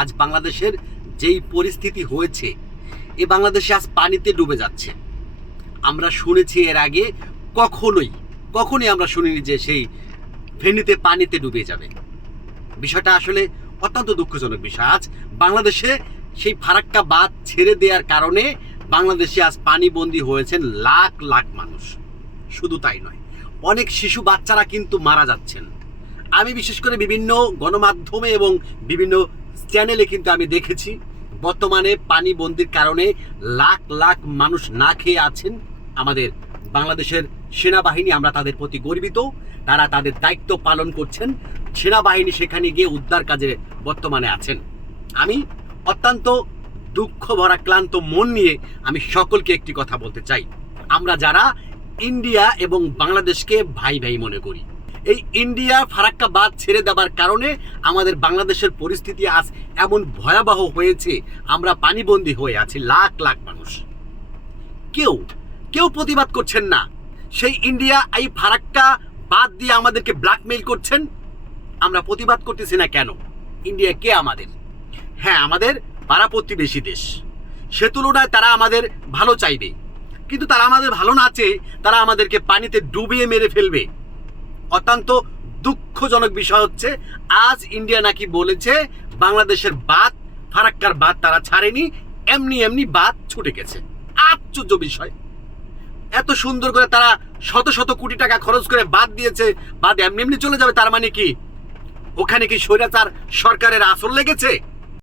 আজ বাংলাদেশের যেই পরিস্থিতি হয়েছে, এ বাংলাদেশে আজ পানিতে ডুবে যাচ্ছে। আমরা শুনেছি এর আগে, কখনোই আমরা শুনিনি যে সেই ফেনীতে পানিতে ডুবে যাবে। বিষয়টা আসলে অত্যন্ত দুঃখজনক বিষয়। আজ বাংলাদেশে সেই ফারাক্কা বাঁধ ছেড়ে দেওয়ার কারণে বাংলাদেশে আজ পানিবন্দী হয়েছেন লাখ লাখ মানুষ। শুধু তাই নয়, অনেক শিশু বাচ্চারা কিন্তু মারা যাচ্ছেন। আমি বিশেষ করে বিভিন্ন গণমাধ্যমে এবং বিভিন্ন চ্যানেলে কিন্তু আমি দেখেছি বর্তমানে পানিবন্দির কারণে লাখ লাখ মানুষ না খেয়ে আছেন। আমাদের বাংলাদেশের সেনাবাহিনী, আমরা তাদের প্রতি গর্বিত। তারা তাদের দায়িত্ব পালন করছেন। সেনাবাহিনী সেখানে গিয়ে উদ্ধার কাজে বর্তমানে আছেন। আমি অত্যন্ত দুঃখ ভরা ক্লান্ত মন নিয়ে আমি সকলকে একটি কথা বলতে চাই, আমরা যারা ইন্ডিয়া এবং বাংলাদেশকে ভাই ভাই মনে করি, এই ইন্ডিয়া ফারাক্কা বাঁধ ছেড়ে দেওয়ার কারণে আমাদের বাংলাদেশের পরিস্থিতি আজ এমন ভয়াবহ হয়েছে। আমরা পানিবন্দী হয়ে আছি লাখ লাখ মানুষ। কেউ প্রতিবাদ করছেন না। সেই ইন্ডিয়া এই ফারাক্কা বাদ দিয়ে আমাদেরকে ব্ল্যাকমেইল করছেন। আমরা প্রতিবাদ করতেছি না কেন? ইন্ডিয়া কে আমাদের? হ্যাঁ, আমাদের পাড়া প্রতিবেশী দেশ, সে তুলনায় তারা আমাদের ভালো চাইবে, কিন্তু তারা আমাদের ভালো না চেয়ে তারা আমাদেরকে পানিতে ডুবিয়ে মেরে ফেলবে। অত্যন্ত দুঃখজনক বিষয় হচ্ছে, আজ ইন্ডিয়া নাকি বলেছে বাংলাদেশের বাঁধ, ফারাক্কার বাঁধ তারা ছাড়েনি, এমনি বাঁধ ছুটে গেছে। আশ্চর্য বিষয়। এত সুন্দর করে তারা শত শত কোটি টাকা খরচ করে বাঁধ দিয়েছে, বাঁধ এমনি চলে যাবে। তার মানে কি ওখানে কি স্বৈরাচার সরকারের আসর লেগেছে?